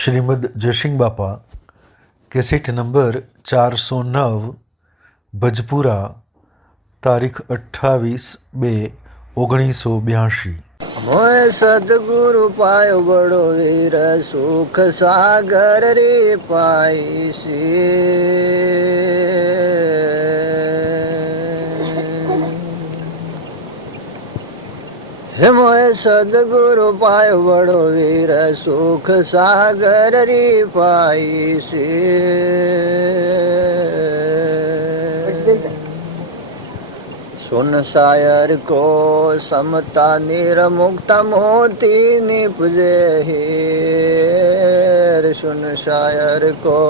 શ્રીમદ જયસિંહ બાપા cassette number 409 ભજપુરા તારીખ 28/2/1982। મોય સદગુરુ પાયો બડો વીર સુખ સાગર રે પાઈસી હે મોય સદગુરુ પાયો બડો વીર સુખ સાગર રે પાઈસી सुन शायर को समता निर्मुक्त मोती निपजे हीर सुन शायर को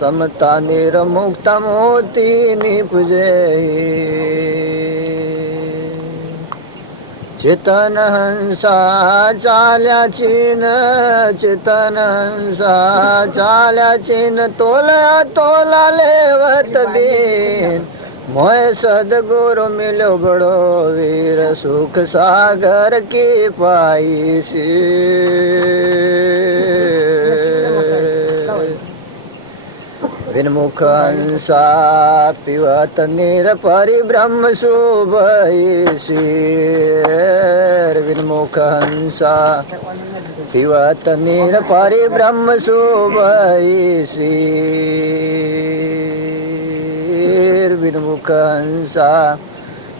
समता निर्मुक्त मोती निपजे चेतन हंसा चाल्या चीन चेतन हंसा चाल्या चीन तोला तोला लेवत दिन मोय सदगुरु मिलो बड़ो वीर सुख सागर की पाईसी विनमुख हंसा पिवत निर परिब्रह्म शुभईसी विनमुख हंसा पिवत निर परिब्रह्म शुभईसी विनमुख हंसा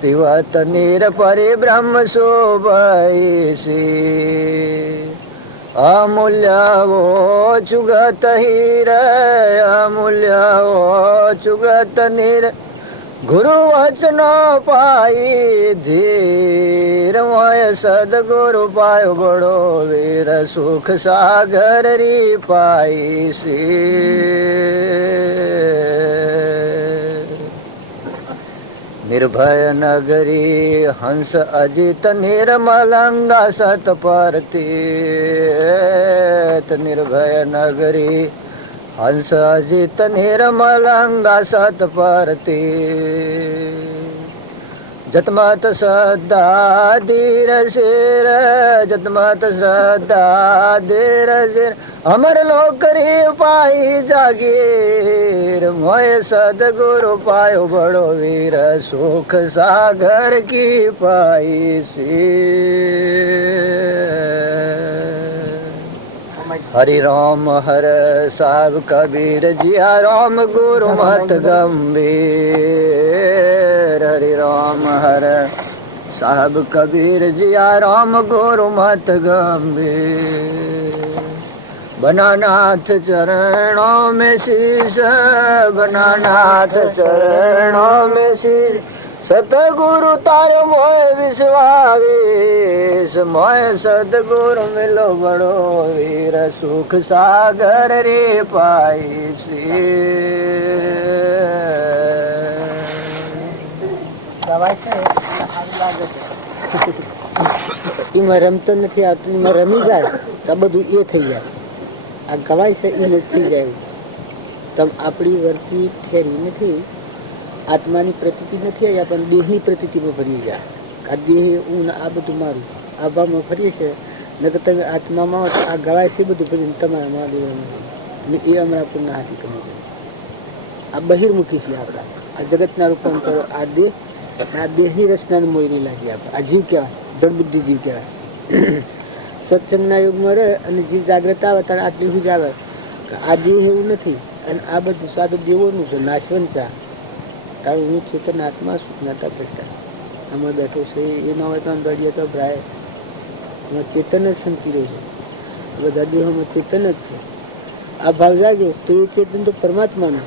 पिवत निर परिब्रह्म शोभईसी अमूल्य वो चुगत हीर अमूल्य वो चुगत निर गुरु वचनो पाई धीर मोय सदगुरु पायो बड़ो वीर सुख सागर री पाईसी निर्भय नगरी हंस अजित निर्मलंगा सतपरती निर्भय नगरी हंस अजित निर्मलंगा सतपरती जतमत श्रद्धा धीर सिर जतमत श्रद्धा धीर सिर अमर लोकरी पाई जागीर मोय सदगुरु पायो बड़ो वीर सुख सागर की पाईसी हरि राम हर साहब कबीर जिया राम गुरु मत गंभीर हरि राम हर साहब कबीर जिया राम गुरु मत गंभीर बनानाथ चरणों में शीश बनानाथ चरणों में शीश सतगुरु तारो मोय विश्वास मोय सदगुरु मिलो बड़ो वीर सुख सागर रे पाईसी એમાં રમતો નથી આવતું, એમાં રમી જાય તો બધું એ થઈ જાય. આ ગવાય છે એ નથી થઈ જાય. તમ આપણી વર્તી ઠેરી નથી, આત્માની પ્રતીતિ નથી આવી, આપણને દેહની પ્રતીતિમાં ભરી જાય. આ દેહ હું આ બધું મારું આ ભાવમાં ફરીએ છે. નકર તમે આત્મામાં હો તો આ ગવાય છે બધું ભરીને તમારા મહાદેવમાં અને એ હમણાં પૂર્ણ હાથી કરી જાય. આ બહિર્મુખી છે આપણા આ જગતના રૂપાંતરો. આ દેહ આ દેહની રચનાને મોયરી લાગી આપણે. આ જીવ કહેવાય, જળબુદ્ધિ જીવ કહેવાય. સત્સંગના યુગમાં રહે અને જે જાગ્રત આવે ત્યારે આટલી સુધી આવે કે આ દેહ એવું નથી અને આ બધું સાદું દેવોનું છે, નાશવંત છે. તારું હું ચેતન આત્મા છું, જ્ઞાતા દ્રષ્ટા આમાં બેઠો છે. એ ન હોય તો દળીએ તો ભરાય. એમાં ચેતન જ સંકીર્યો છે, બધા દેહોમાં ચેતન જ છે. આ ભાવ જાગ્યો તો એ ચેતન તો પરમાત્માનું,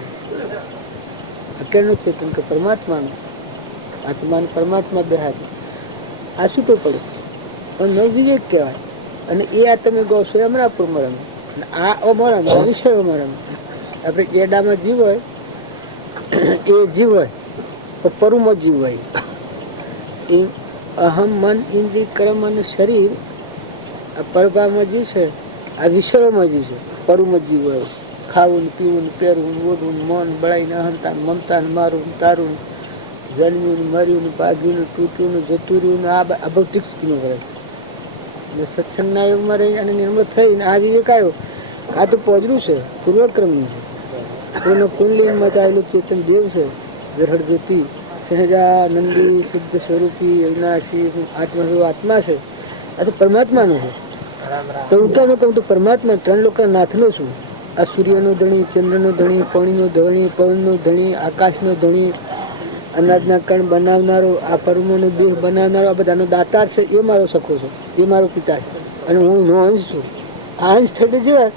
અકેળનું ચેતન કે પરમાત્માનું. આત્માને પરમાત્મા બેહાડ આ છૂટો પડે પણ નવ વિવેક કહેવાય. અને એ આ તમે ગો છો અમરાપુરમાં રમે અને આ અમારા રમે, વિષયોમાં રમે. આપણે કેડામાં જીવ હોય એ જીવ હોય તો પરુમાં જીવ હોય. એ અહમ મન ઇન્દ્રિય કર્મ અને શરીર આ પરભામાં જીવ છે, આ વિષયોમાં જીવ છે. પરુમાં જીવ હોય ખાવું ને પીવું ને પહેરવું ને ઓઢવું ને મન બળાઈને અહંતા મમતા ને મારું ને તારું જન્મ્યું ને મર્યું ને ભાગ્યું ને તૂટ્યું ને જતું રહ્યું ને આ ભૌતિક સ્થિતિમાં ભરે. ને સત્સંગના યોગમાં રહી અને નિર્મળ થઈને આ વિવેક આવ્યો. આ તો પોજરું છે, પૂર્વક્રમનું છે. કોઈનો કુંડલીમાં આવેલું ચેતન દેવ છે, ગ્રહણ જ્યોતિ, સહજાનંદી, શુદ્ધ સ્વરૂપી, અવિનાશી આત્મા આત્મા છે. આ તો પરમાત્માનું છે. તો હું કેમ કહું તો પરમાત્મા ત્રણ લોકોના નાથનો છું. આ સૂર્યનો ધણી, ચંદ્રનો ધણી, પાણીનો ધણી, પવનનો ધણી, આકાશનો ધણી, અનાજના કણ બનાવનારો, આ પરમાનો દેહ બનાવનારો, આ બધાનો દાતાર છે. એ મારો સખો છે, એ મારો પિતા છે અને હું એનો અંશ છું. આ અંશ થઈને જેવા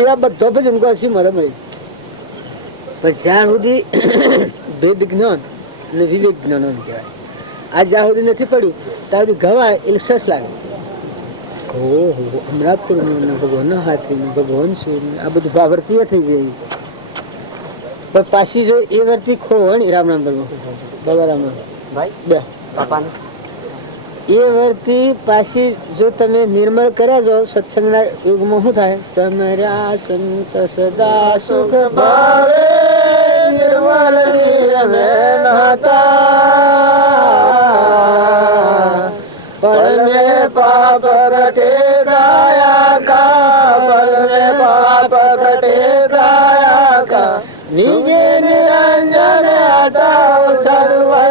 એવા બધો ભજન કરશી મારે મળી. પણ જ્યાં સુધી ભેદ જ્ઞાન અને વિવેક જ્ઞાન કહેવાય, આ જ્યાં સુધી નથી પડ્યું ત્યાં સુધી ગવાય એટલે સરસ લાગે. ઓહો, હમણાં પણ ભગવાનના હાથે ભગવાન છે, આ બધું ભાવર્તીય થઈ ગઈ. પણ પાછી જો એ વર્તી ખોવણી રામ રામ બાબા રામ બે એ વર્તી પાછી જો તમે નિર્મળ કર્યા જાઓ સત્સંગના યુગમાં શું થાય? સમર્યા સંત સદા સુખ ભાવે નિર્મળ નિરમે નાતા પરમે પાપ ઘટે ગાયા કા પરમે પાપ ઘટે ગાયા કા નિજે નિરંજન હતા સર્વે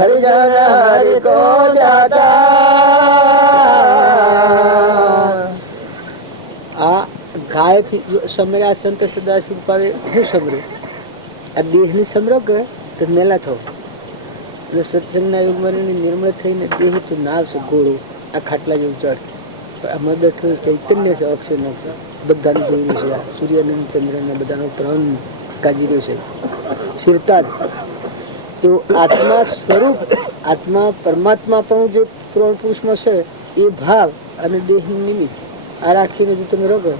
હરિજન હરિ કો જાતા. આ ગાયથી સમર્યા સંત સદા સુખ પાવે. શું સમર્યું? આ દેહની સમરો કે તો મેલા થવો અને સત્સંગના યુગમાં નિર્મળ થઈને દેહ તો નાવ છે ઘોડો, આ ખાટલા જેવું ચડ. આમાં બેઠું ચૈતન્ય છે, અક્ષર અક્ષર બધાને જોયેલું છે. આ સૂર્યનંદ ચંદ્રને બધાનો પ્રાણ કાજી રહ્યો છે. શિરતા તો આત્મા સ્વરૂપ, આત્મા પરમાત્મા પણ જે પ્રાણ પુરુષમાં છે એ ભાવ અને દેહનું નિમિત્ત આ રાખીને જો તમે રોગો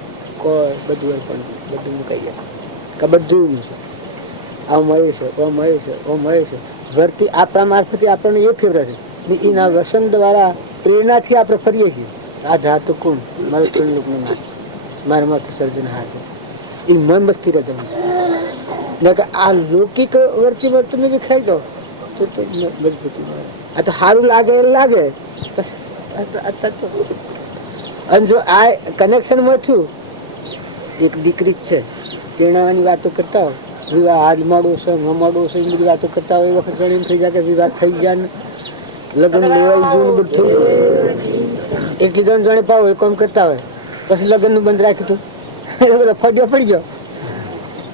કોઈ બધું પણ બધું મુકાઈ જાય કે બધું આ મળે છે, ઓ મળે છે, ઓ મળે છે. ઘરથી આપણા મારફતે આપણને એ ફેવરે છે. એના વસન દ્વારા પ્રેરણાથી આપણે ફરીએ છીએ. આ ધાતુ કોણ? મારું ત્રણ લોકોનું નાથ, મારા માથે સર્જન હાથ એ મન બસતી રહે તમે. આ લૌકિક વર્તીમાં તમે જે ખાઈ જાઓ તો મજબૂતી મળે. આ તો સારું લાગે એવું લાગે. અને જો આ કનેક્શનમાં છું, એક દીકરી જ છે, પ્રેરણાની વાતો કરતા હોય, વિવાહ આજ મોડો છે, મોડો છે, એ બધી વાતો કરતા હોય. એ વખત જાણે એમ થઈ જાય કે વિવાહ થઈ જાય ને લગ્ન લેવાઈ ગયું બધું થઈ ગયું. એટલી જણ જાણે પાવો એ કામ કરતા હોય, પછી લગ્નનું બંધ રાખ્યું હતું બધા ફડ્યો પડી ગયો.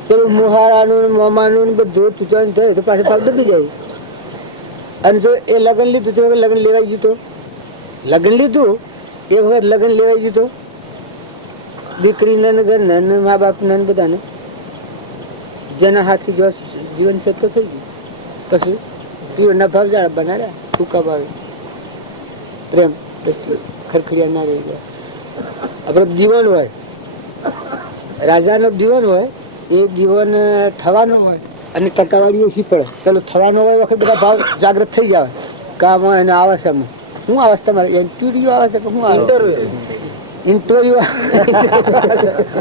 પેલું મુહારાનું મોમાનું બધું તૂટવાનું થયું તો પાછું ભાગ દબી જાય. અને જો એ લગ્ન લીધું તો લગ્ન લેવાઈ ગયું તો લગ્ન લીધું એ વખત લગ્ન લેવાઈ ગયું તો દીકરીના ઘરના મા બાપના બધાને જેના હાથથી જો જીવન સત્ય થઈ ગયું. પછી પીઓના ભાવ જાળા બનાવ્યા, ટૂંકા ભાવે પ્રેમ ખરખડિયા ના રહી ગયા. આપણે દીવાન હોય, રાજાનો દીવાન હોય, એ દીવાન થવાનો હોય અને ટકાવાળી ઓછી પડે. પેલો થવાનો હોય વખત બધા ભાવ જાગૃત થઈ જાય. કામ હોય અને આવશ્યમાં શું આવે તમારે ઇન્ટરવ્યુ આવે છે કે શું આવે? ઇન્ટરવ્યુ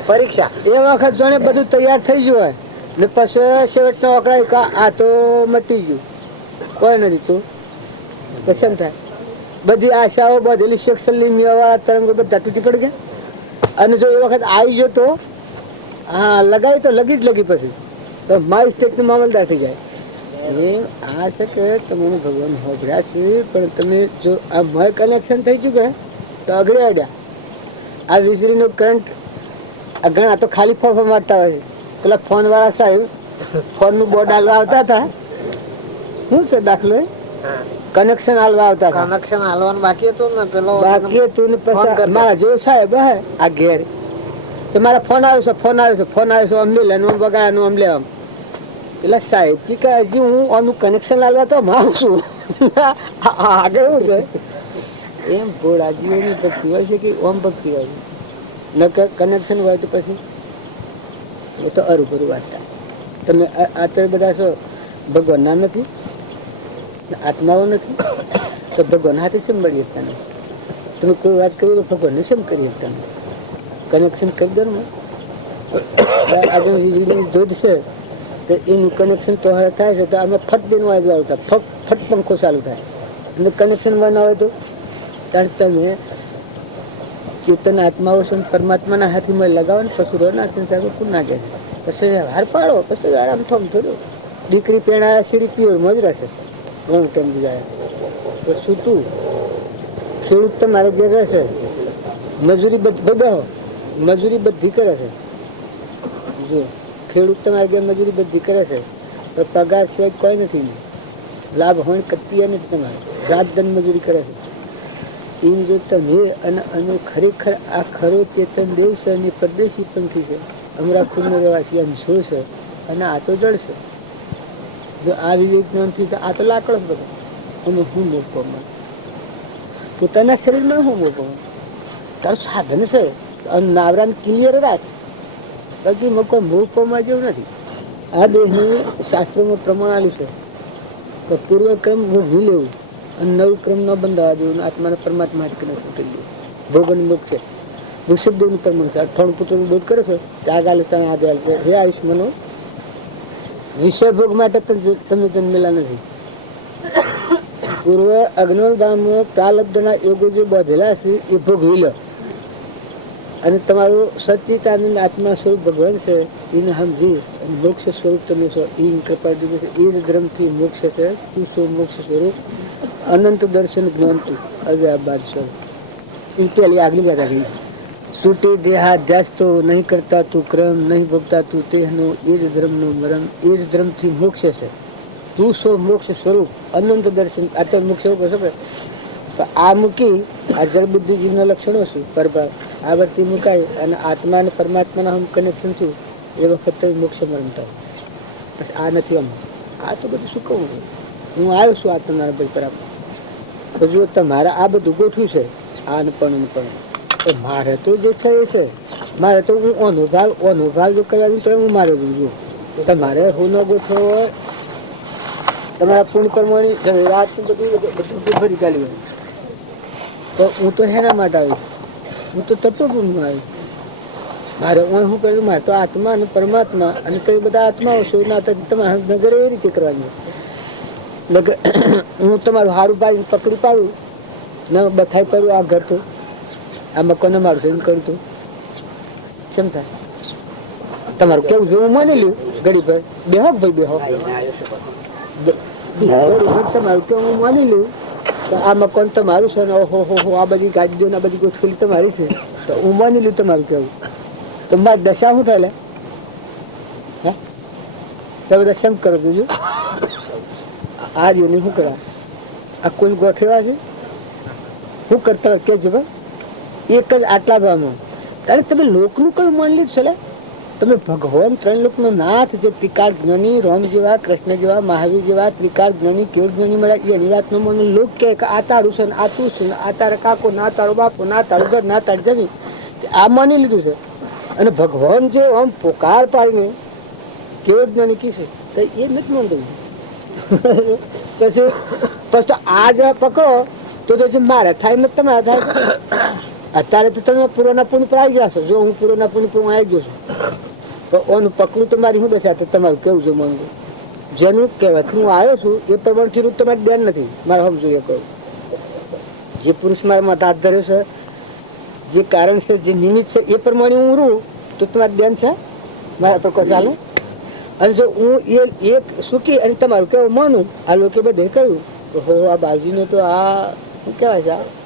પરીક્ષા. એ વખત જોને બધું તૈયાર થઈ ગયું હોય ને પછી છેવટનો વકડાય કા આ તો મટી ગયું, કોઈ નથી તું પસંદ થાય. બધી આશાઓ બધેલી શેક્ષલી મેવાળા તરંગો બધા તૂટી પડી ગયા. અને જો એ વખત આવી ગયો તો હા લગાવી તો લગી જ લગી પછી તો મારી સ્ટેટનું મામલદાર થઈ જાય. એ આ છે કે તમે ભગવાન હોભળ્યા છે પણ તમે જો આ મય કનેક્શન થઈ ચૂકે તો અઘડે અડ્યા. આ વીજળીનો કરંટ આ ઘણા તો ખાલી ફોફા મારતા હોય છે. પેલા ફોન વાળા સાહેબ ફોનનું બોર્ડ હાલવા આવતા હતા. શું છે દાખલો? કનેક્શન હાલવા આવતા હતા. કનેક્શન હાલવાનું બાકી હતું ને પેલો બાકી હતું ને પછી મારા જેવો સાહેબ હે આ ઘેર તો મારા ફોન આવ્યો છે, ફોન આવ્યો છે, ફોન આવ્યો છે, આમ લે આમ બગાડવાનું આમ લે આમ. એટલે સાહેબ કે હજી હું આનું કનેક્શન લાવવા તો મારું છું આગળ શું છે એમ ભોળાજીઓની ભક્તિ હોય છે કે ઓમ ભક્તિ હોય છે. ન કનેક્શન હોય તો પછી એ તો અરુભરું વાત થાય. તમે અત્યારે બધા છો ભગવાનના નથી, આત્માઓ નથી, તો ભગવાન હાથે શેમ મળી શકતા નથી? તમે કોઈ વાત કરી તો ભગવાનને શેમ કરી શકતા નથી? કનેક્શન કરી દો ને. આજે વીજળીની ધોધ છે તો એનું કનેક્શન તો થાય છે તો અમે ફટ દેનું વાજવા આવતા, ફટ પંખો ચાલુ થાય અને કનેક્શન ના હોય તો ત્યારે તમે ચેતન આત્માઓ છે પરમાત્માના હાથમાં લગાવો ને પછી રો નાખીને સાહેબ કોણ નાખે પછી હાર પાડો પછી આરામ થમ થોડું દીકરી પેણા સીડી પીઓ મજ રહેશે ઘણું ટાઈમ જાય તો શું તું ખેડૂત તમારે જે રહેશે મજૂરી બધી કરે છે જો ખેડૂત તમારે જે મજૂરી બધી કરે છે તો પગાર સિવાય કોઈ નથી લાભ હોય કત્તી નથી તમારે રાત દન મજૂરી કરે છે એમ જો તમે અને અમે ખરેખર આ ખરો ચેતન દેવ છે અને પરદેશી પંખી છે અમરા ખુદનો રહેવાસી અંશો છે અને આ તો જળ છે જો આ વિવેક નથી તો આ તો લાકડો જ બધો અને હું મોકવામાં પોતાના શરીરમાં હું મોકવામાં તારું સાધન છે અને નાવરાને ક્લિયર રાખ બાકી મોકો મોકવામાં જેવું નથી આ દેહની શાસ્ત્રોમાં પ્રમાણ આવેલું છે તો પૂર્વક્રમ ભૂલી લેવું અને નવું ક્રમ ન બંધાવા દેવું આત્માને પરમાત્મા જ કરીને છૂટી દેવું ભોગન મુખ છે ઋષભદેવનું પ્રમાણ છે અઠાણું પુત્રનું બોધ કરે છે ત્યાગ આલે ત્યાં આદે છે હે આયુષ્માનો વિષય ભોગ માટે તમે જન્મેલા નથી પૂર્વ અગ્નિધામમાં પ્રાલબ્ધના યોગો જે બાંધેલા છે એ ભોગવી લો અને તમારું સચ્ચિદાનંદ આત્મા સ્વરૂપ ભગવાન છે એને સમજી મોક્ષ સ્વરૂપ તમે છો એ કૃપા દીધી છે એ જ ધર્મથી મોક્ષ છે તું તો મોક્ષ સ્વરૂપ અનંત દર્શન જ્ઞાનતું હવે આ બાદ સ્વરૂપ એ પહેલી આગલી વાત આગળ છૂટે દેહાધ્યાસ તો નહીં કરતા તું ક્રમ નહીં ભોગતા તું તેહનો એ જ ધર્મનું મરણ એ જ ધર્મથી મોક્ષ છે તું સો મોક્ષ સ્વરૂપ અનંત દર્શન આ તો મોક્ષ એવું કહો તો આ મૂકી આ જળ બુદ્ધિજીવના લક્ષણો શું પરભાવ આ વર્તી મુકાય અને આત્મા અને પરમાત્માના હમ કનેક્શન છું એ વખત મોક્ષ મરણ થાય પછી આ નથી આમ આ તો બધું શું કહું હું આવ્યો છું આ તમારા ભાઈ પર તો જો તમારે આ બધું ગોઠવું છે આ પણ તો મારે તો જે છે એ છે મારે તો હું અનુભાવ જો કરવા દઉં તો હું મારે જો તમારે હું ન ગોઠવો હોય તમારા પૂર્ણ કર્મોની રાત બધું ભરી કાઢી હોય તો હું તો હેના માટે આવ્યું હું તો તત્વગુણમાં આવ્યું મારે હું કહ્યું મારે તો આત્મા અને પરમાત્મા અને તો બધા આત્માઓ છું ના તમારે નગર એવી રીતે કરવાની હું તમારું હારું પાડી પકડી પાડું ને બથાઈ પડ્યું આ ઘર તો આ મકાન મારું છે એમ કર્યું તું કેમ થાય તમારું કેવું છે હું માની લ્યું ગરીબ બેહો ભાઈ બેહો તમારું કેવું હું માની લ્યું તો આ મકાન તમારું છે ને ઓહો હો આ બધી ગાડીઓ આ બધી ગોઠવેલી તમારી છે તો હું માની લ્યું તમારું કેવું તો મારી દશા શું થાય હે તમે દશા કરો બીજું આ રહ્યું શું કરા આ કોઈ ગોઠવ્યા છે શું કરતા કે છે ભાઈ એક જ આટલા ભાવમાં ત્યારે તમે લોકનું કયું માની લીધું છે તમે ભગવાન ત્રણ લોકનો નાથ જે ત્રિકાળ જ્ઞાની રામ જેવા કૃષ્ણ જેવા મહાવીર જેવા ત્રિકાળ જ્ઞાની કેવળ જ્ઞાની મળ્યા એની વાત નો મને લોક કે આ તારું છે આ તું છે આ તારા કાકો ના તારો બાપો ના તારું ઘર ના તારી જમીન આ માની લીધું છે અને ભગવાન જે આમ પોકાર પાડીને કેવળ જ્ઞાની કી છે તો એ નથી માનતું પછી પછી આ જ પકડો તો જે મારા થાય ને તમારા થાય અત્યારે તો તમે પૂર્વના પુણ્ય પર આવી ગયા છો જો હું પૂર્વના પુણ્ય પર આવી ગયો છું તો ઓનું પકડું તો મારી શું દશા તો તમારું કેવું છે મને જેનું કહેવાય હું આવ્યો છું એ પ્રમાણથી રૂપ તમારી ધ્યાન નથી મારે સમજુ એ કહું જે પુરુષ મારા મત હાથ ધર્યો છે જે કારણ છે જે નિમિત્ત છે એ પ્રમાણે હું રૂ તો તમારું ધ્યાન છે મારા પર કોઈ ચાલે અને જો હું એ એક સુખી અને તમારું કેવું માનું આ લોકો બધે કહ્યું તો હો આ બાજુને તો આ શું કહેવાય છે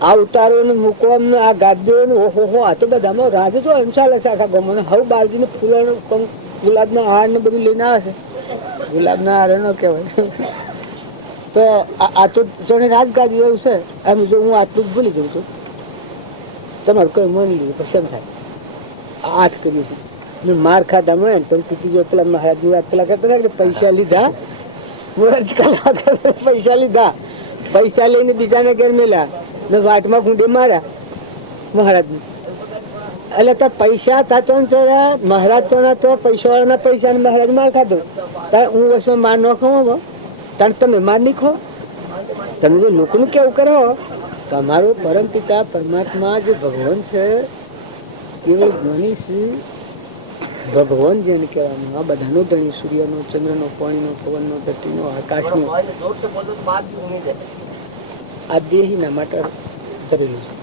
આ ઉતારો ને મૂકો આ ગાદ્યો ને ઓહો હો આ તો બધામાં રાજ તો ચાલે છે આખા ગામમાં હવે બાજુને ફૂલો ગુલાબના હાર ને બધું લઈને આવે છે ગુલાબના હાર નો કહેવાય તો આ તો જેને રાજ ગાદી એવું છે એમ જો હું આટલું જ ભૂલી ગયું છું તમારું કઈ માની લીધું પછી એમ થાય આઠ કર્યું છે માર ખાધા મળે ને પછી જો પેલા મહારાજની વાત પેલા કરતા કે પૈસા લીધા પૈસા લઈને બીજાને ઘેર મેલ્યા ને વાટમાં ગુંડે માર્યા મહારાજ એટલે તો પૈસા થતો મહારાજ તો પૈસા વાળાના પૈસા ને મહારાજ માર ખાધો તારે હું વર્ષમાં માર ન ખાવો તારે તમે માર નહીં ખો તમે જો લોકોનું કેવું કરો તમારો પરમ પિતા પરમાત્મા જે ભગવાન છે એ જ્ઞાની છે ભગવાન જેને કહેવાનું આ બધાનો ધણી સૂર્યનો ચંદ્રનો પાણીનો પવનનો ધરતીનો આકાશનો આ દેહીના માટે કરેલું છે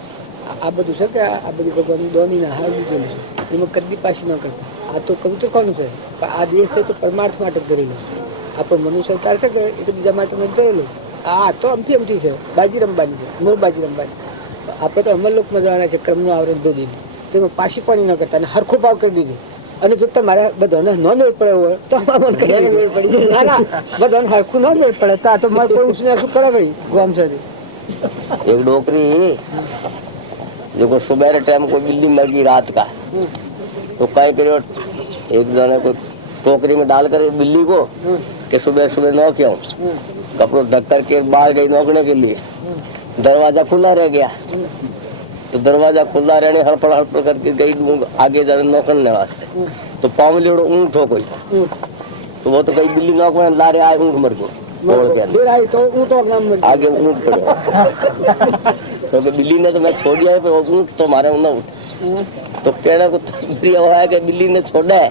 આ બધું છે કે આ બધી ભગવાનની દોનીને હાર દીધેલું છે, એમાં કદી પાછી ન કરતા. આ તો કવિત્ર કોનું છે? પણ આ દેશ છે તો પરમાર્થ માટે કરેલું. આપણો મનુષ્ય અવતાર છે કે એ તો બીજા માટે નથી કરેલું. આ તો અમથી છે, બાજી રમવાની છે, મોર બાજી રમવાની. આપણે તો અમરલોકમાં જવાના છે, ક્રમનું આવરણ ધોઈને તેમાં પાછી પાણી ન કરતા અને હરખો ભાવ કરી દીધો. અને જો તમારા બધાને ન મેળ પડે હોય તો અમારે મેળ પડી જાય. ના બધાને હરખું ન મેળ પડે તો આ તો મારે કોઈ ઉછને શું કરે ભાઈ ગામ છે. एक डोकरी देखो सुबह टाइम कोई बिल्ली मर गई रात का, तो क्या करो एक जने को टोकरी में डाल कर बिल्ली को कि सुबह सुबह नौ क्यों कपड़ों ढक करके बाहर गई नौकने के लिए, दरवाजा खुला रह गया, तो दरवाजा खुला रहने हड़पड़ हड़पड़ करके गई आगे जाने नौकरने वास्ते, तो पाँव लेड़ो ऊँट हो कोई, तो वो तो कई बिल्ली नौक में ला रहे आए ऊँट मर गयो आगे ऊँट पड़े तो बिल्ली ने तो मैं छोड़ दिया है ऊँट तो मारे न उठ, तो कहने को है कि बिल्ली ने छोड़ा है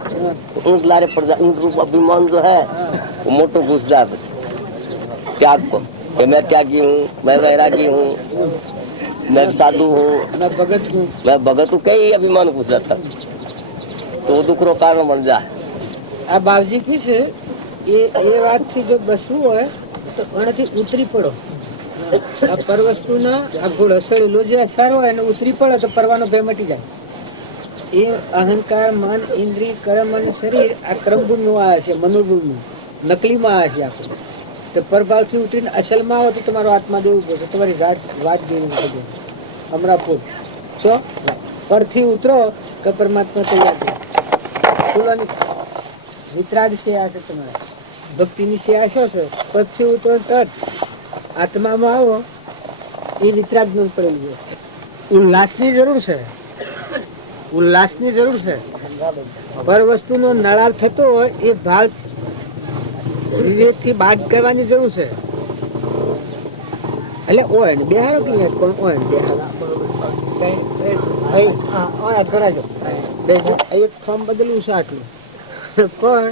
तो ऊँट लारे पड़ जाए, ऊँट रूप अभिमान जो है वो मोटो घुस जाए त्याग को कि मैं त्यागी हूँ, मैं वैरागी हूँ, मैं साधु हूँ, मैं भगत हूँ, कई अभिमान घुस जाता तो वो दुख रो कारण बन जाए. આ બાવજી કી છે એ વાતથી જો બસવું હોય તો એનાથી ઉતરી પડો. આ પર વસ્તુના આ ગુણ અસળેલો જે અસાર હોય એને ઉતરી પડે તો પરવાનો ભય મટી જાય. એ અહંકાર મન ઇન્દ્રિય કર્મ અને શરીર આ ક્રમભૂમિમાં આવે છે, મનોભૂમિ નકલીમાં આવે છે. આપણે તો પરભાવથી ઉતરીને અસલમાં આવો તો તમારો આત્મા દેવું પડશે, તમારી વાત દેવી પડશે. અમરાપુર છો પરથી ઉતરો તો પરમાત્મા તૈયાર છે. બોલવાની વિતરાગ સેવા છે તમારે, ભક્તિની સેવા શું છે? પછી ઉતરો તરત આત્મામાં આવો એ વિતરાગ નું પડેલું છે. ઉલ્લાસની જરૂર છે, ઉલ્લાસની જરૂર છે. પર વસ્તુનો નળાવ થતો હોય એ ભાવ વિવેકથી બાદ કરવાની જરૂર છે. એટલે ઓય ને બેહારો કે કોણ ઓય ને બેહારો એક ફોર્મ બદલવું છે આટલું. પણ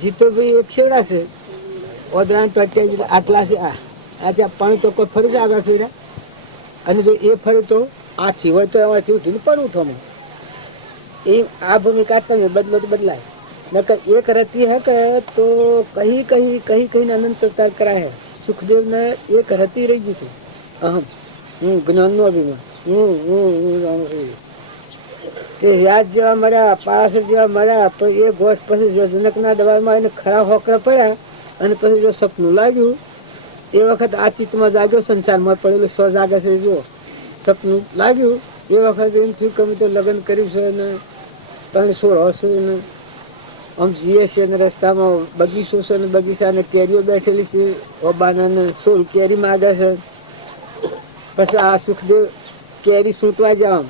જીતોભાઈ એક છેડા છે ઓદરા આટલા છે. આજે પાણી તો કોઈ ફરી જ આગળ ફેર્યા અને જો એ ફરે તો આ સિવાય તો એમાંથી ઉઠીને પડવું થમે. એ આ ભૂમિકા તમે બદલો તો બદલાય. નકર એક રતી હે કે તો કहीं કहीं કहीं કहीं અનંત અવતાર કરાય હે. સુખદેવ ને એક રતી રહી ગયું હતું અહમ હું જ્ઞાન નો અભિમાન યાદ જેવા મળ્યા, પારાસર જેવા મળ્યા તો એ ગોષ્ઠ પછી જો જનકના દબાણમાં એને ખરા હોકરા પડ્યા અને પછી જો સપનું લાગ્યું એ વખત આ ચિત્તમાં જાગ્યો, સંસારમાં પડેલું સ્વ જાગે છે. જો સપનું લાગ્યું એ વખત એમ થયું કે અમે તો લગ્ન કર્યું છે ને 300 હશે ને આમ જીએ છે ને રસ્તામાં બગીચો છે ને બગીચાને કેરીઓ બેઠેલી છે, ઓબાના ને 16 કેરી માગે છે. પછી આ સુખદેવ કેરી સૂંટવા જાવ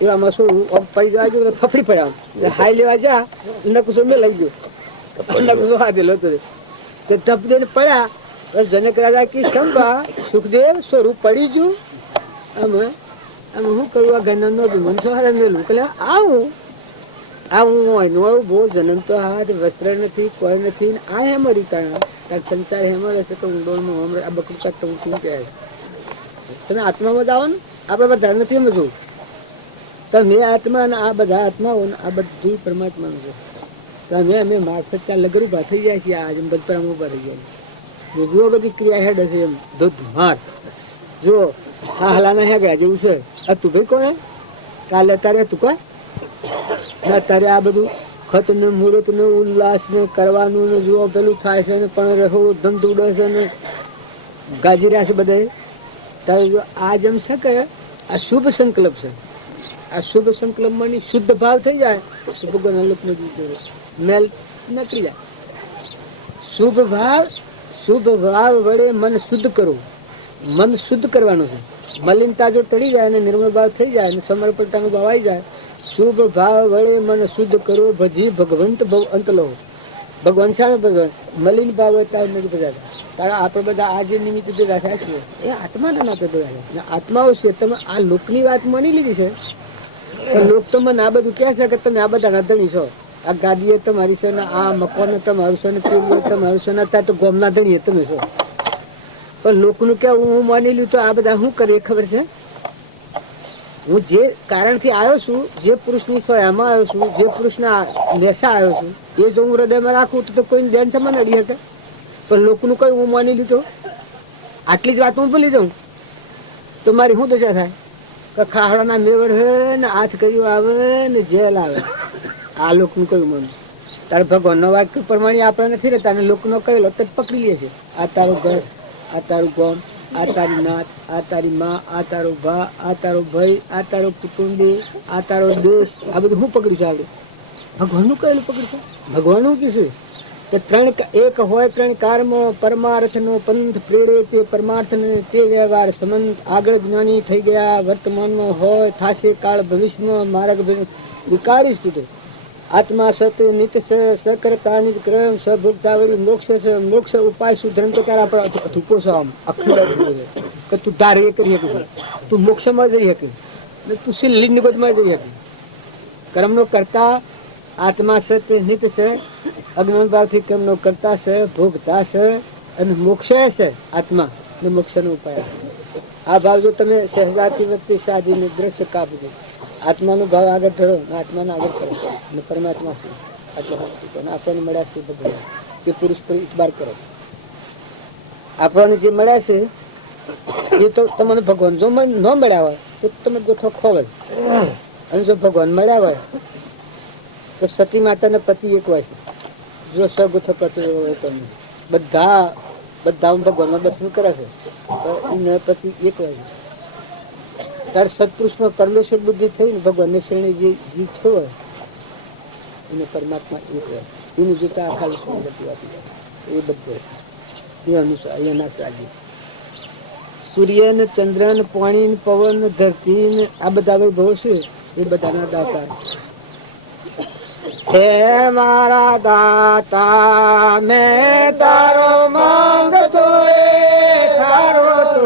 એવામાં શું પડી જવા ગયો ફફડી પડ્યા હાઈ લેવા જા નકુસો મેં લઈ ગયો નકુસો હાથેલો હતો તો ટપ દઈને પડ્યા. જનક રાજા કી શંકા સુખદેવ સ્વરૂપ પડી ગયું આમ શું કહ્યું આ ઘરના નો મનસો હારે મેલું કે આવું હોય નો બહુ જન્મ તો હાથ વસ્ત્ર નથી કોઈ નથી આ હેમરી કારણ સંસાર હેમર હશે તો ઊંડોળમાં આ બકરું કાઢતા હું શું કહે તમે આત્મામાં જ આવો ને આપણે બધા નથી સમજવું. તમે આત્મા ને આ બધા આત્માઓ ને આ બધું પરમાત્માનું છે. તમે અમે મારફત ત્યાં લગરું ભા થઈ જાય છે. આજે બધપરામ ઉભા થઈ જાય જુઓ બધી ક્રિયા હેડ હશે એમ ધોધમાર. જો હા હલાના હેગડા જેવું છે. આ તું ભાઈ કોણ કાલે તારે તું કોઈ ના તારે આ બધું ખત ને મુહૂર્ત ને ઉલ્લાસ ને કરવાનું ને જુઓ પેલું થાય છે ને પણ રહો ધંધ ઉડે છે ને ગાજી રહ્યા છે બધા. તારે જો આ જેમ છે કે આ શુભ સંકલ્પ છે. આ શુભ સંકલ્પમાં શુદ્ધ ભાવ થઈ જાય તો ભગવાન લોક મેલ નકળી જાય. શુભ ભાવ વડે મન શુદ્ધ કરવું, મન શુદ્ધ કરવાનું છે. મલિનતા જો ટળી જાય અને નિર્મળ ભાવ થઈ જાય અને સમર્પણતાનો ભાવ આવી જાય. શુભ ભાવ વડે મન શુદ્ધ કરો ભજી ભગવંત ભવ અંત લો. ભગવાન શાને ભગવાન મલિન ભાવ હોય ત્યારે નથી બધા. કારણ આપણે બધા આ જે નિમિત્ત ભેગા થયા છીએ એ આત્માના નાતે ભેગા છે. આત્માઓ છે તમે આ લોકની વાત માની લીધી છે. લોક તો મને આ બધું કહે છે કે તમે આ બધાના ધણી છો, આ ગાડીઓ તમારી છે ને આ મકાન તમારું છે ને પેલું તમારું છે ને અત્યારે તો ગોમના ધણીએ તમે છો. પણ લોકનું કે હું માની લ્યું તો આ બધા શું કરીએ ખબર છે? હું જે કારણથી આવ્યો છું, જે પુરુષની એમાં આવ્યો છું, જે પુરુષના નેશા આવ્યો છું, એ જો હું હૃદયમાં રાખું તો કોઈ ધ્યાન સમાન અડી શકે. પણ લોકોનું કઈ હું માની લીધું, આટલી જ વાત હું ભૂલી જાઉં તો મારી શું દશા થાય કે ખાહડાના મેવડ હે ને હાથ કર્યું આવે ને જેલ આવે. આ લોકોનું કયું મન તારે ભગવાનનો વાક્ય પ્રમાણે આપણે નથી રહેતા અને લોકોનો કહેલો તો પકડી લે છે. આ તારું ઘર, આ તારું ગામ, આ તારી નાત, આ તારી માં, આ તારો ભા, આ તારો ભાઈ, આ તારો કુટુંબી, આ તારો દેશ, આ બધું હું પકડી છે આપણે? ભગવાનનું કહેલું પકડી છે. ભગવાનનું કીધું કે ત્રણ એક હોય ત્રણ કારમો પરમાર્થનો પંથ પ્રેરે તે પરમાર્થને તે વ્યવહાર સંબંધ આગળ જ્ઞાની થઈ ગયા વર્તમાનમાં હોય થાશે કાળ ભવિષ્યમાં માર્ગ વિકારીશ કીધું. આત્મા સત્ય નિત્ય છે સકરતા નિજ ક્રમ સભોગતાવળી મોક્ષ છે મોક્ષ ઉપાય સુધર્મ તો તારા પર થૂકો છો આમ અખંડ કે તું ધારે કરી શકે, તું મોક્ષમાં જઈ શકે ને તું સિલ્લી નિગતમાં જઈ શકે. કર્મનો કરતા આત્મા સત્ય નિત્ય છે અજ્ઞાન ભાવથી કર્મનો કરતા છે ભોગતા છે અને મોક્ષ છે આત્મા ને મોક્ષનો ઉપાય. આ ભાવ જો તમે સહજાતી વખતે સાધીને દ્રશ્ય કાપજો, આત્માનો ભાવ આગળ ધરો ને આત્માને આગળ કરો અને પરમાત્મા છે એટલે આપણને મળ્યા છે ભગવાન એ પુરુષ પર ઇતબાર કરો. આપણને જે મળ્યા છે એ તો તમને ભગવાન જો ન મળ્યા હોય તો તમે ગોઠો ખોવાય, અને જો ભગવાન મળ્યા હોય તો સતી માતાના પતિ એક હોય છે. જો સગોથો પતિ હોય તો બધા ભગવાનના દર્શન કરે છે તો એના પતિ એક હોય છે. ત્યારે સત્પુરુષમાં પરમેશ્વર બુદ્ધિ થઈને ભગવાનને શરણે જે જીત હોય એને પરમાત્મા એક હોય. એની જોતા આખા વિશ્વની ગતિ આપી જાય એ બધું એ અનુસાર એના સાજી. સૂર્ય ને ચંદ્ર ને પાણી ને પવન ને ધરતી ને આ બધા વૈભવો છે એ બધાના દાતા. હે મારા દાતા મેં તારો માંગતો તારો તો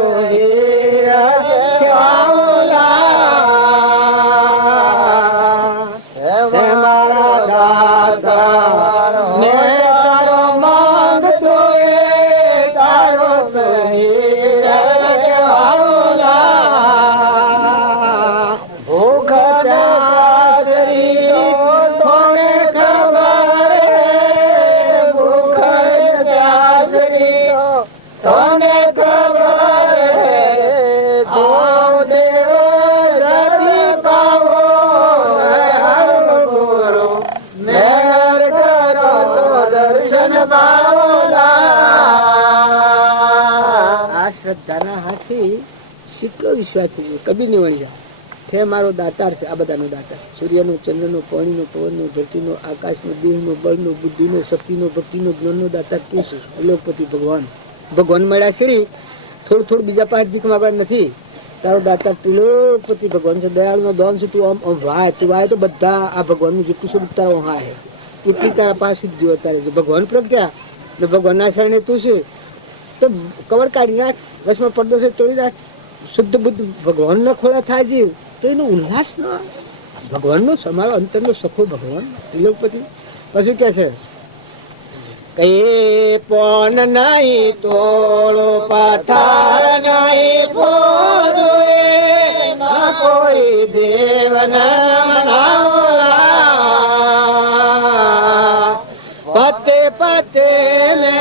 શ્રદ્ધાના હાથે કેટલો વિશ્વાસ થઈ ગયો. કબીર ની વણી છે મારો દાતાર છે. આ બધાનો દાતાર સૂર્યનો, ચંદ્રનો, પાણીનો, પવનનો, ધરતીનો, આકાશનો, દેહનો, બળનો, બુદ્ધિનો, શક્તિનો, ભક્તિનો, જ્ઞાનનો દાતાર તું છે. અલોકપતિ ભગવાન. ભગવાન મળ્યા છે થોડું બીજા પાંચ ભીખ માંગવા નથી. તારો દાતાર ત્રિલોકપતિ ભગવાન છે. દયાળુનો દોન છે. તું આમ વાય તું વાય તો બધા આ ભગવાનનું જેટલું સ્વરૂપ તારો હા હે એટલી તારા પાસે સિદ્ધિઓ તારે છે. ભગવાન પ્રજ્ઞા ને ભગવાનના શરણે તું છે તો કવર કાઢી નાખ, વચમાં પડદો છે તોડી નાખ. શુદ્ધ બુદ્ધ ભગવાન ના ખોળા થાય જીવ તો એનો ઉલ્લાસ ન ભગવાન નો સમારો અંતરનો સખો ભગવાન ત્રિલોકપતિ. પછી કે છે કઈ પણ નહીં તોળો પથાર નહીં પોદો કોઈ દેવ પતે પતે ને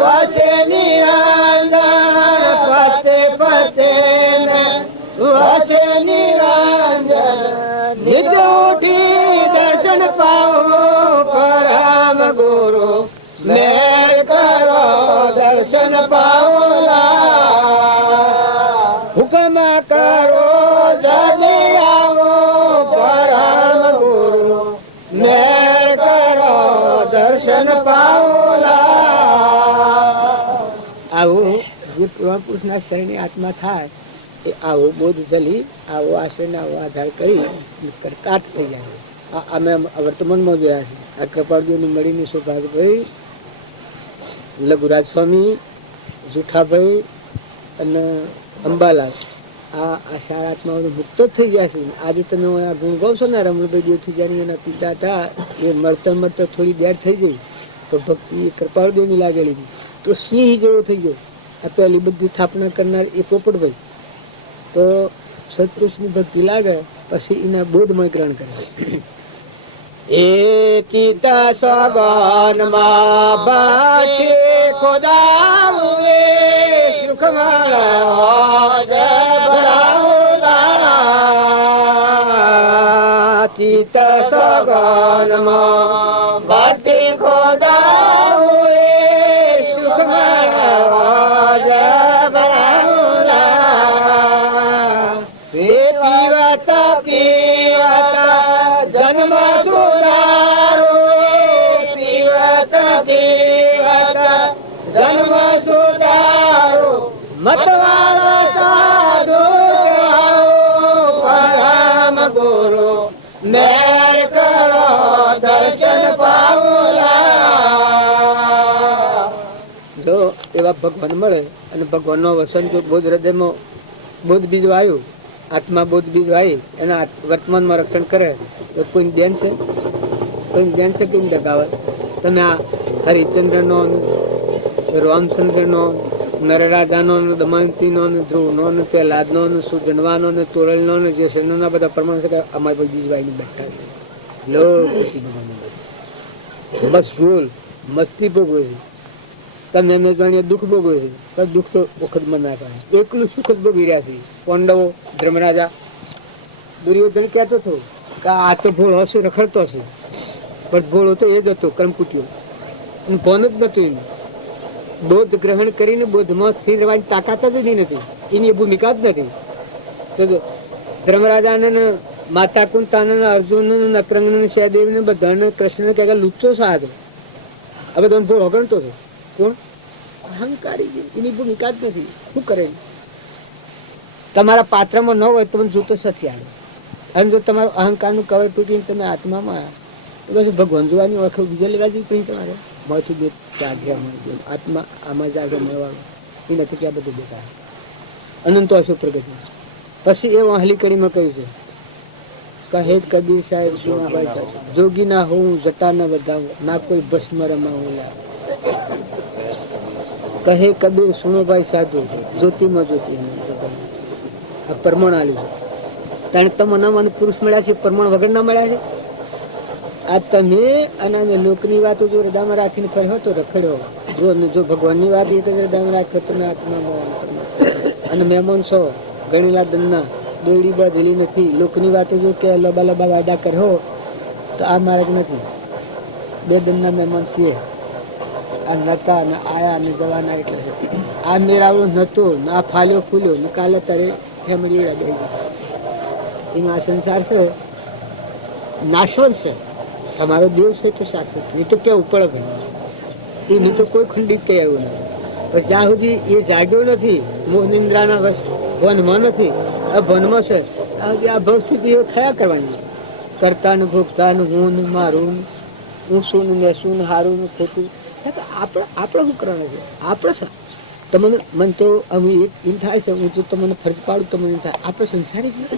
વસે નિરંજન પતે પતે ને વસે નિરંજન નિજ ઉઠી દર્શન પાવો પરમ ગુરુ મેર કરો દર્શન પાવો હુકમ કરો જલ્દી આવો પરમ ગુરુ મેર કરો દર્શન પાવો. આવું જે પુરુષના શરણે આત્મા થાય એ આવો બોધ જલી આવો આશ્રય આવો આધાર કરી કરકાટ થઈ જાય. અમે વર્તમાનમાં જોયા છે. આ કૃપાળજીને મળીને સૌભાગભાઈ, લઘુરાજ સ્વામી, જુઠાભાઈ અને અંબાલાલ આ ચાર આત્માઓ મુક્ત જ થઈ ગયા છે. આજે તમે આ ગુણ ગાવ છો ને રમણભાઈ દેવથીજાની એના પિતા હતા એ મળતા મળતા થોડી દેર થઈ ગઈ તો ભક્તિ કૃપાળદેવની લાગેલી તો સિંહ જેવો થઈ ગયો. આ પહેલી બધી સ્થાપના કરનાર એ પોપટભાઈ તો સત્પુરુષની ભક્તિ લાગે પછી એના બોધમાં ગ્રહણ કરે. એ ચિત સગનમાં બાટે ખોદાવું એ સુખમાં ચિત સગનમાં બાટે ખોદાવું એ સુખમાં જન્મ સુધારો પીવત પીવત જન્મ સુધારો મતવાળા સાધુ પરમ ગુરુ મેર કરો દર્શન પાવલા. જો એવા ભગવાન મળે અને ભગવાનનો વસન જો બોધ હૃદયમાં બોધ બીજ વાયું, આત્મા બોધ બીજ વાય એના વર્તમાનમાં રક્ષણ કરે તો કોઈ દેન છે? કોઈ દેન છે? કેમ દગાવે? તમે આ હરિચંદ્રનો, રામચંદ્રનો, નરરાજાનો, દમયંતીનો, ધ્રુવનો, પ્રહલાદનો, સુજનવાનો, તોરલનો, જેસનના બધા પ્રમાણ છે કે અમારે કોઈ બીજ વાયને બેઠા છે. બસ ભૂલ મસ્તી ભોગવે છે. તમે એમને જાણીએ દુઃખ ભોગવે છે, પણ દુઃખ તો વખતમાં ના કરે. એકલું સુખ જ ભોગવી રહ્યા છે. પાંડવો, ધર્મરાજા, દુર્યોધન કહેતો હતો કે આ તો ભોળ હશે, રખડતો હશે, પણ ભોળો તો એ જ હતો કર્મકુટ્યો, ભોન જ નતું એનું. બોધ ગ્રહણ કરીને બોધમાં સ્થિર રહેવાની તાકાત જ નથી, એની ભૂમિકા જ નથી. તો ધર્મરાજાને, માતા કુંતાને, અર્જુન, નકરંગ, સહદેવ બધાને કૃષ્ણ કે લુચ્ચો સાધો આ બધો ભોળો ગણતો હતો. કોણ? અહંકારી. એની ભૂમિકા જ નથી. શું કરે? તમારા પાત્રમાં ન હોય તો જોતો સત્યાને, અને જો તમારો અહંકારનું કવર તૂટીને તમે આત્મામાં આવ્યા તો પછી ભગવાન જોવાની ઓળખ બીજા લેવા જઈ પછી તમારે મોથી બે આત્મા આમાં જાગે મળવાનું એ નથી કે આ બધું દેખાય અનંતો હશે પ્રગતિ. પછી એ વાહલી કડીમાં કહ્યું છે કહે કબીર સાહેબ જોગી ના હોઉં જટા ના વધાવું ના કોઈ ભસ્મ રમાવું. કહે કબીર સુનો ભાઈ સાધુ જ્યોતિમાં જ્યોતિ આ પરમાણ આલ્યું છે. કારણ તમને મને પુરુષ મળ્યા છે, પરમાણ વગર ના મળ્યા છે. આ તમે અને લોકની વાતો જો હૃદયમાં રાખીને ફર્યો તો રખડ્યો. જો ભગવાનની વાત એ તો હૃદયમાં રાખો તમે આત્મા અને મહેમાન છો ગણેલા દનના દોડી બાજેલી નથી. લોકની વાતો જો કે લબા લબા વાયદા કર્યો તો આ માર્ગ નથી. બે દનના મહેમાન છીએ. આ નતા ને આયા ને જવાના એટલે આ મેરાવડો નતો ને આ ફાલ્યો ફૂલ્યો ને કાલે તારે ફેમિલી બે એમાં આ સંસાર છે નાશવંત છે. તમારો દેવ છે તો શાશ્વત. એ તો કેવું પડે એની તો કોઈ ખંડિત કે એવું નથી. જ્યાં સુધી એ જાગ્યો નથી, મોહ નિંદ્રાના વનમાં નથી, ભનમાં છે ત્યાં સુધી આ ભવસ્થિતિ એ થયા કરવાની. કરતા ને ભોગતા ને હું ને મારું, હું શું ને શું ને હારું ને ખોટું આપણે શું કરવાનું છે? આપણે તમને મન તો અમે એમ થાય છે હું જો તમને ફરજ પાડું તો મને થાય આપણે સંસારી છીએ.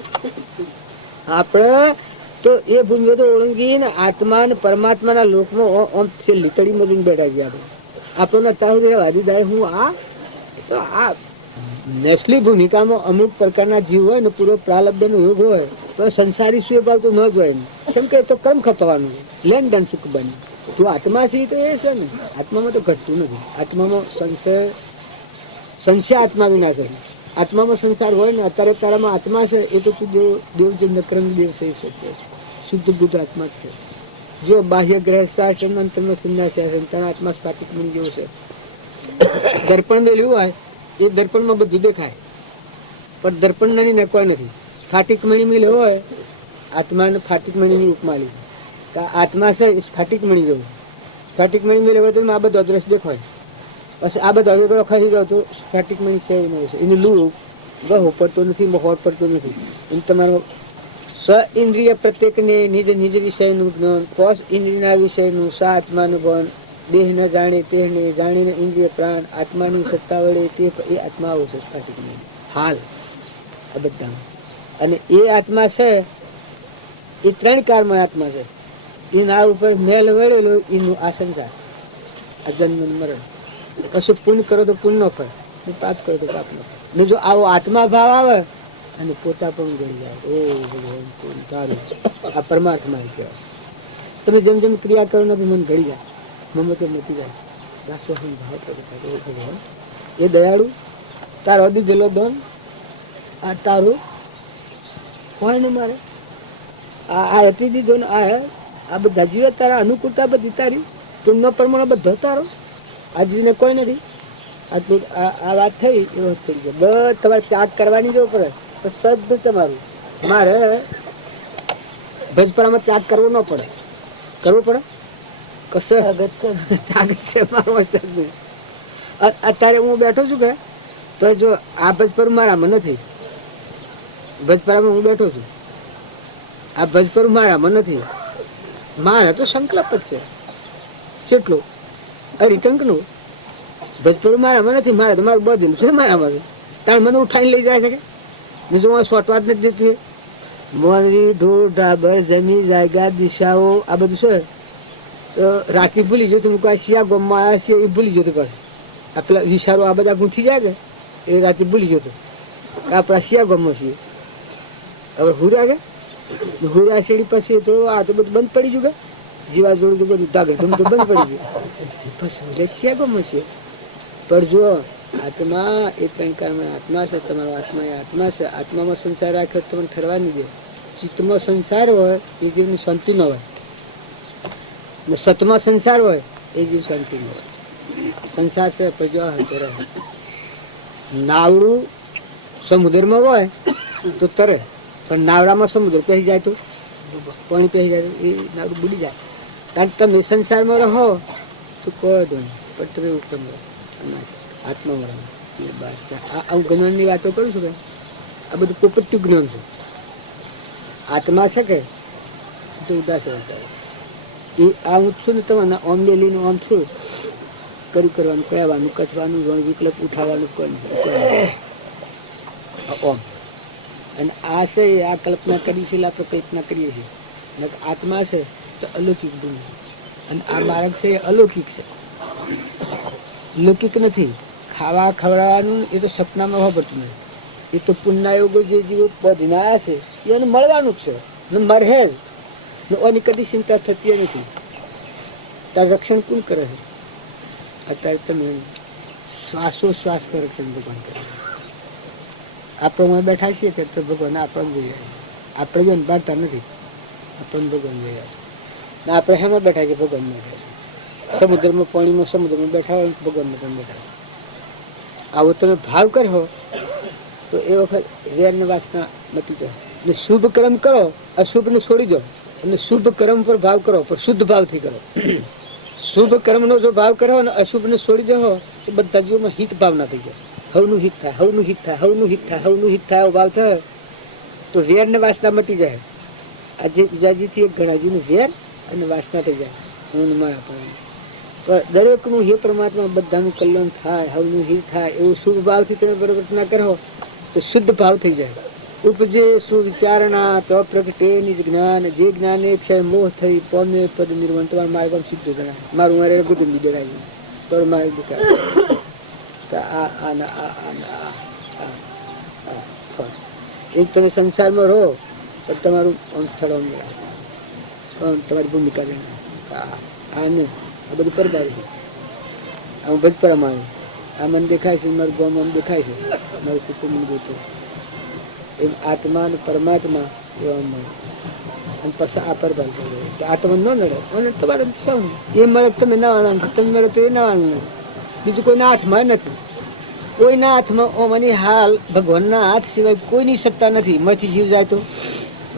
આપણે તો એ ભૂમિઓ તો ઓળંગીને આત્મા અને પરમાત્માના લોકમાં આમ લીકડીમાં જઈને બેઠા ગયા. આપણને અત્યાર સુધી વાદીદાર હું આ તો આ નેસલી ભૂમિકામાં અમુક પ્રકારના જીવ હોય ને પૂરો પ્રાલબ્ધનો યોગ હોય તો સંસારી શું ભાવ તો ન જ હોય ને. કેમ કે એ તો કર્મ ખપવાનું લેન દેન સુખ બને. જો આત્મા છે તો એ છે ને આત્મામાં તો ઘટતું નથી. આત્મામાં સંશય આત્મા વિના છે. આત્મામાં સંસાર હોય ને અત્યારે તારામાં આત્મા છે એ તો તું દેવ જે નકરંગ દેવ છે શુદ્ધ બુદ્ધ આત્મા છે. જો બાહ્ય ગ્રહસ્થાશ્રમ સંન્યાસી આત્મા સ્થાપિત બની ગયો છે. દર્પણ મેળવ્યું હોય એ દર્પણમાં બધું દેખાય પણ દર્પણ નાની ને કોઈ નથી. સ્ફાટિક મણી મેળ હોય આત્માને ફાટિક મણીની ઉપમા લીધી. આત્મા છે સ્ફાટિક મણી જવું. સ્ફાટિક મણી મેળ હોય તો આ બધો અદ્રશ્ય દેખાય. પછી આ બધા અવેગળો ખાઈ ગયો તો સ્ફાટિક મણી કેવું મળે છે. એનું લૂ ગહો પડતો નથી, હોટ પડતો નથી. એમ તમારો સ ઇન્દ્રિય પ્રત્યેકને નિજ નિજ વિષયનું જ્ઞાન, કોષ ઇન્દ્રિયના વિષયનું સા આત્માનું ભાન, દેહ ન જાણે તેને જાણીને ઇન્દ્રિય પ્રાણ આત્માની સત્તા વડે તે એ આત્મા આવો છે સ્ફાટિક મણી હાલ આ બધા. અને એ આત્મા છે એ ત્રણ કાળમાં આત્મા છે. એના ઉપર મેલ વળેલો એનું આ સંસાર, આ જન્મ મરણ. કશું પુણ્ય કરો તો પુણ્ય નો ફળ, પાપ કરો તો પાપ નો ફળ. ને જો આવો આત્મા ભાવ આવે અને પોતા પણ ગળી જાય. ઓ ભગવાન તારું આ પરમાત્મા કહેવાય. તમે જેમ જેમ ક્રિયા કરો ને મન ઘડી જાય, મમતો મટી જાય. દાસોહમ ભાવ પ્રગટ થાય. ભગવાન એ દયાળુ તારો અદી જલો દોન આ તારું હોય ને મારે આ હતી દીધો ને આ બધા જીવો તારા અનુકૂળતા બધી તારી તુમનો પ્રમાણ બધો તારો આજને કોઈ નથી. આટલું આ વાત થઈ એવો થઈ ગયો. બસ તમારે ત્યાગ કરવાની જો પડે તો શબ્દ તમારું મારે ભજપરામાં ત્યાગ કરવો ન પડે. કરવો પડે કશો ત્યાગ છે મારો શબ્દ. અત્યારે હું બેઠો છું કે તો જો આ ભજપર મારામાં નથી, ભજપરામાં હું બેઠો છું, આ ભજપર મારામાં નથી. મારે તો સંકલ્પ જ છે કેટલું અરિટંકનું. ભજપર મારામાં નથી, મારે તો મારું બધેલું છે મારામાં. તારે મને ઉઠાઈને લઈ જાય છે કે બીજું હું સોટવા જ નથી દેતી. મોનરી ઢોર ઢાબર જમી જાયગા દિશાઓ આ બધું છે. તો રાત્રિ ભૂલી જતું હું કાંઈ શિયા ગમમાં આવ્યા છીએ એ ભૂલી જતું પાછું. આ પેલા વિચારો આ બધા ગૂંથી જાય કે એ રાત્રે ભૂલી જતો આપણા શિયા ગમમાં છીએ. હવે હુર્યા કે હુર્યા શેડી પછી તો આ તો બધું બંધ પડી ગયું કે જીવા જોડું તો બધું તાગડ તો બંધ પડી ગયું. પછી શિયા ગમમાં છીએ. પણ જો આત્મા એ પ્રકારમાં આત્મા છે, તમારો આત્મા એ આત્મા છે. આત્મામાં સંસાર રાખ્યો તમને ઠરવા નહીં દે. ચિત્તમાં સંસાર હોય એ જીવની શાંતિ ન હોય, ને સતમાં સંસાર હોય એ જીવ શાંતિ ન હોય. સંસાર છે પણ જો હલતો રહે. નાવડું સમુદ્રમાં હોય તો તરે, પણ નાવડામાં સમુદ્ર પહેરી જાય તો પાણી પહેરી જાય તો એ નાવડું બુડી જાય. કારણ કે તમે સંસારમાં રહો તો કોઈ દો નહીં, પણ તમે ઉપર રહો આત્મામાં રહો. એ બસ હું જ્ઞાનની વાતો કરું છું કે આ બધું પોપટ્યું જ્ઞાન છે. આત્મા છે કે તો ઉદાસ એ આ હું છું ને તમારા ઓમ લઈને ઓમ છું કરવાનું કહેવાનું કચવાનું વિકલ્પ ઉઠાવવાનું કોઈ ઓમ. અને આ છે આ કલ્પના કરી છે આપણે કલ્પના કરીએ છીએ. આત્મા છે તો અલૌકિક ગુણ છે. અને આ માર્ગ છે એ અલૌકિક છે, લૌકિક નથી. ખાવા ખવડાવવાનું એ તો સપનામાં વાપરતું નથી. એ તો પુણ્યયોગો જે જીવો બધીને આવ્યા છે એને મળવાનું જ છે ને મરહે જ ને ઓની કદી ચિંતા થતી નથી. તાર રક્ષણ કોણ કરે છે? અત્યારે તમે શ્વાસોશ્વાસ કરે રક્ષણ ભગવાન કરે. આપણે બેઠા છીએ કે તો ભગવાન આપણને જોઈ જાય. આપણે બી અનબારતા નથી, આપણને ભગવાન જોઈ જાય. ને આપણે હેમાં બેઠા છીએ? ભગવાન બેઠા છે. સમુદ્રમાં પાણીમાં સમુદ્રમાં બેઠા હોય ભગવાનને પણ બેઠા. આવો તમે ભાવ કરો તો એ વખત વેરને વાસના મટી જાય. ને શુભ કર્મ કરો, અશુભને છોડી દો. અને શુભ કર્મ પર ભાવ કરો, પણ શુદ્ધ ભાવથી કરો. શુભ કર્મનો જો ભાવ કરો અને અશુભને છોડી દો તો બધા જીવોમાં હિત ભાવના થઈ જાય. હવનું હિત થાય, હવનું હિત થાય, હવનું હિત થાય, હવનું હિત થાય એવો ભાવ થાય તો વેરને વાસના મટી જાય. આજે ઉજાજીથી એક ગણાજીનું વેર અને વાસના થઈ જાય. હું મારા પણ દરેકનું હે પરમાત્મા બધાનું કલ્યાણ થાય, હવનું હિત થાય એવું શુભ ભાવથી તમે પ્રવર્તના કરો તો શુદ્ધ ભાવ થઈ જાય. ઉપજે સુવિચારણા તો પ્રગટે નિજ જ્ઞાન, જે જ્ઞાને ક્ષય મોહ થઈ પોમે પદ નિર્વણ. તમારું માર્ગ સિદ્ધ જણાય. મારું મારે બધું બી જણાય તો મારે એક તમે સંસારમાં રહો પણ તમારું સ્થળો તમારી ભૂમિકા આ નહીં. આ બધું પરબાર છે. હું ભજપરામાં આવ્યું. આ મને દેખાય છે, મારું ગામ આમ દેખાય છે, મારું કુટુંબ જોતો એમ આત્મા અને પરમાત્મા એવા મળે. અને પછી આ પરબાર આત્મા ન નડે અને તમારે શું એ મળે તમે ના વાળા, તમે મળે તો એ ના વાળા. બીજું કોઈના હાથમાં નથી. કોઈના હાથમાં ઓમાની હાલ ભગવાનના હાથ સિવાય કોઈની સત્તા નથી. માંથી જીવ જાય તો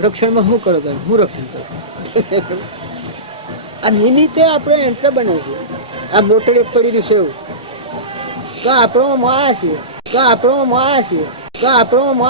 રક્ષણમાં શું કરો તમે? હું રક્ષણ કરું. આ નિમિત્તે આપણે યંત્ર બને છે. આ મોટરે પડી રહ્યું છે એવું તો આપણો માણસ છે, તો આપણો માણસ છે, તો આપણો